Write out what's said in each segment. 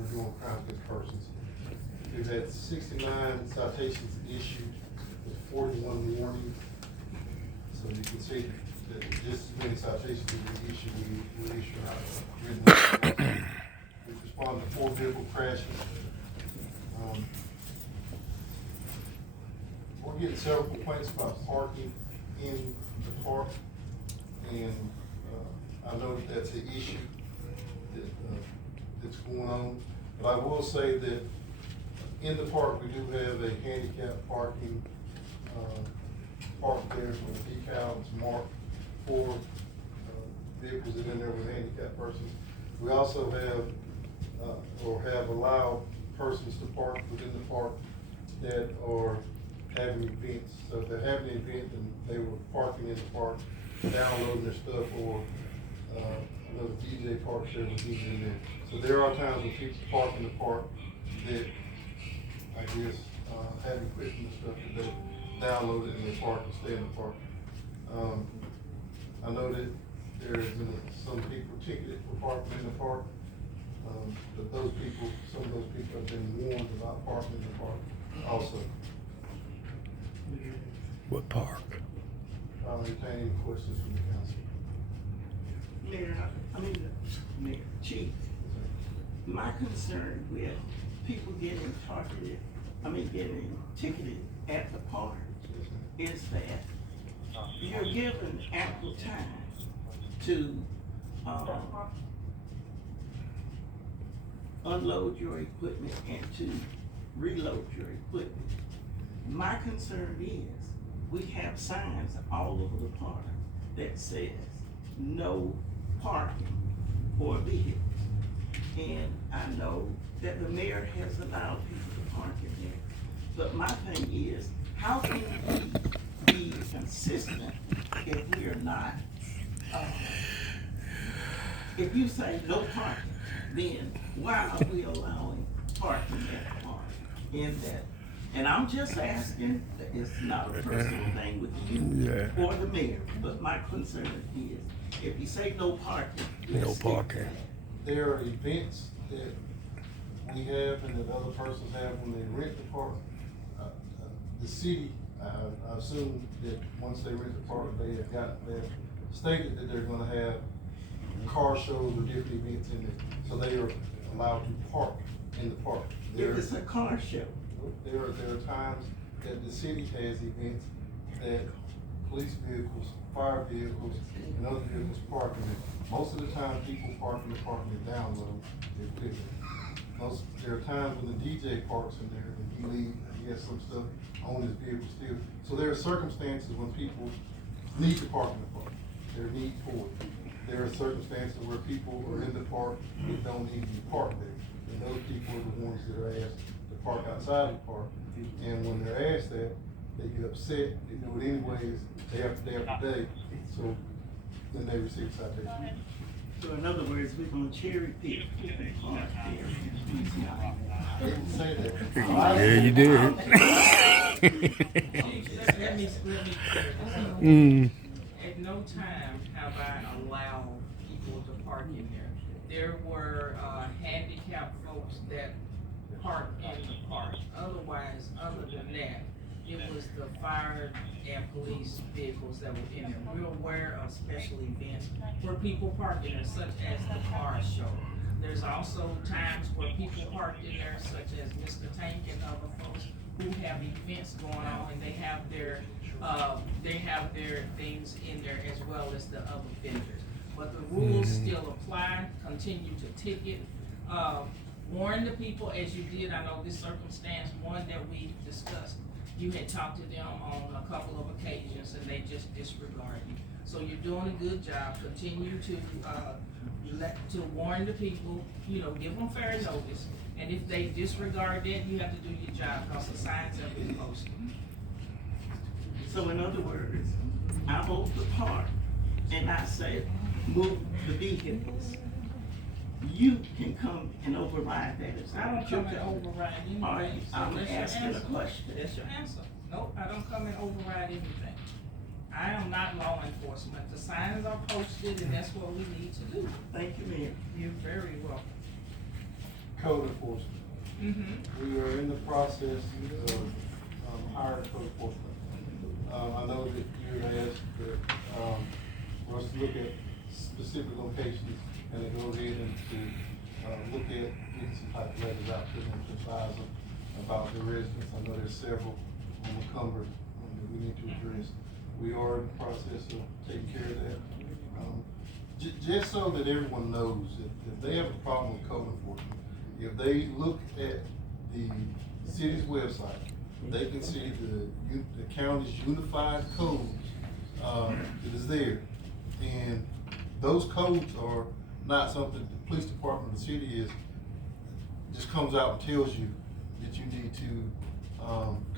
we're doing crimes against persons. We've had 69 citations issued with 41 warnings. So you can see that just as many citations we issue, we issue out written warnings. We've responded to 4 vehicle crashes. We're getting several complaints about parking in the park, and I know that that's an issue that's going on. But I will say that in the park, we do have a handicap parking park there with decals marked for vehicles that are in there with handicapped persons. We also have or have allowed persons to park within the park that are having events. So if they're having an event and they were parking in the park, downloading their stuff, or I know the DJ park there was DJ in there. So there are times when people park in the park that I guess have equipment and stuff that they download it in their park and stay in the park. I know that there's been some people ticketed for parking in the park. But those people, some of those people have been warned about parking in the park also. What park? I'll entertain any questions from the council. Mayor, Chief, my concern with people getting getting ticketed at the park is that you're given ample time to, unload your equipment and to reload your equipment. My concern is, we have signs all over the park that says no parking for vehicles. And I know that the mayor has allowed people to park in there. But my thing is, how can we be consistent if we are not, if you say no parking, then why are we allowing parking at the park in that? And I'm just asking, it's not a personal thing with you or the mayor, but my concern is, if you say no parking, No parking. There are events that we have and that other persons have when they rent the park. The city, I assume that once they rent the park, they've stated that they're gonna have car shows or different events in it. So they are allowed to park in the park. if it's a car show. There are times that the city has events that police vehicles, fire vehicles, and other vehicles park in it. Most of the time, people park in the park and they download their equipment. There are times when the DJ parks in there and he leaves, he has some stuff on his vehicle still. So there are circumstances when people need to park in the park. Their need for it. There are circumstances where people are in the park that don't need to be parked there. And those people are the ones that are asked to park outside the park. And when they're asked that, they get upset, they do it anyways, day after day after day. So then they receive a citation. So in other words, we're gonna cherry pick people park there. I didn't say that. Yeah, you did. At no time have I allowed people to park in there. There were handicapped folks that parked in the park. Otherwise, other than that, it was the fire and police vehicles that were in there. We're aware of special events where people park in there, such as the car show. There's also times where people parked in there, such as Mr. Tank and other folks who have events going on, and they have their things in there as well as the other vendors. But the rules still apply. Continue to ticket. Warn the people as you did. I know this circumstance, one that we discussed, you had talked to them on a couple of occasions and they just disregard you. So you're doing a good job. Continue to warn the people, give them fair notice. And if they disregard that, you have to do your job because the signs have been posted. So in other words, I hold the park and I say, move the vehicles. You can come and override that. I don't come and override anything. All right, I'm asking a question. That's your answer. Nope, I don't come and override anything. I am not law enforcement. The signs are posted and that's what we need to do. Thank you, Mayor. You're very welcome. Code enforcement. We are in the process of hiring code enforcement. I know that you asked for us to look at specific locations, and to go ahead and to look at getting some type of letters out to them to advise them about the residents. I know there's several on McCumber that we need to address. We are in the process of taking care of that. Just so that everyone knows that if they have a problem with code enforcement, if they look at the city's website, they can see the county's unified codes that is there. And those codes are not something the police department of the city just comes out and tells you that you need to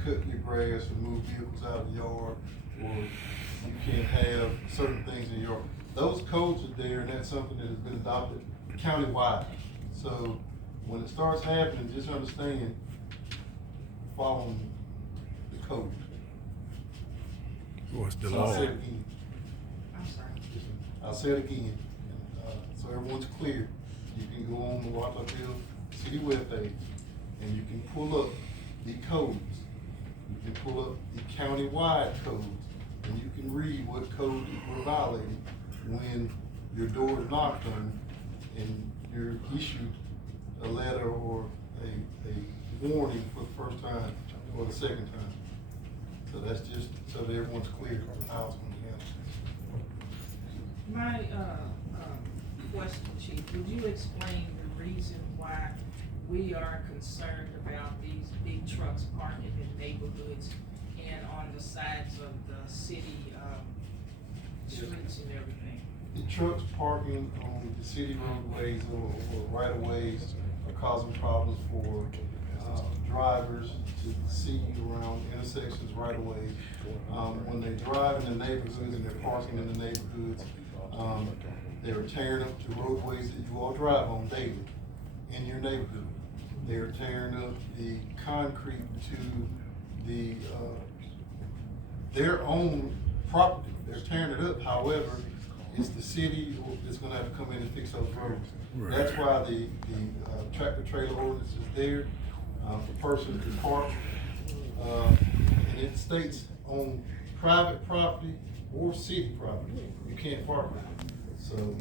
cut your grass or move vehicles out of the yard, or you can't have certain things in your yard. Those codes are there, and that's something that has been adopted countywide. So when it starts happening, just understand, following the code. What's the So law? I'll say it again. I'm sorry. I'll say it again, so everyone's clear. You can go on the Walthourville city webpage, and you can pull up the codes. You can pull up the county-wide codes, and you can read what codes were violated when your door is knocked on and you're issued a letter or a warning for the first time or the second time. So that's just so that everyone's clear how it's gonna be handled. My question, Chief, would you explain the reason why we are concerned about these big trucks parking in neighborhoods and on the sides of the city streets and everything? The trucks parking on the city roadways or right of ways are causing problems for drivers to see around intersections right of ways. When they drive in the neighborhoods and they're parking in the neighborhoods, they're tearing up the roadways that you all drive on daily in your neighborhood. They're tearing up the concrete to their own property. They're tearing it up. However, it's the city that's gonna have to come in and fix those roads. Right. That's why the tractor trailer ordinance is there, for persons to park. And it states on private property or city property, you can't park there. So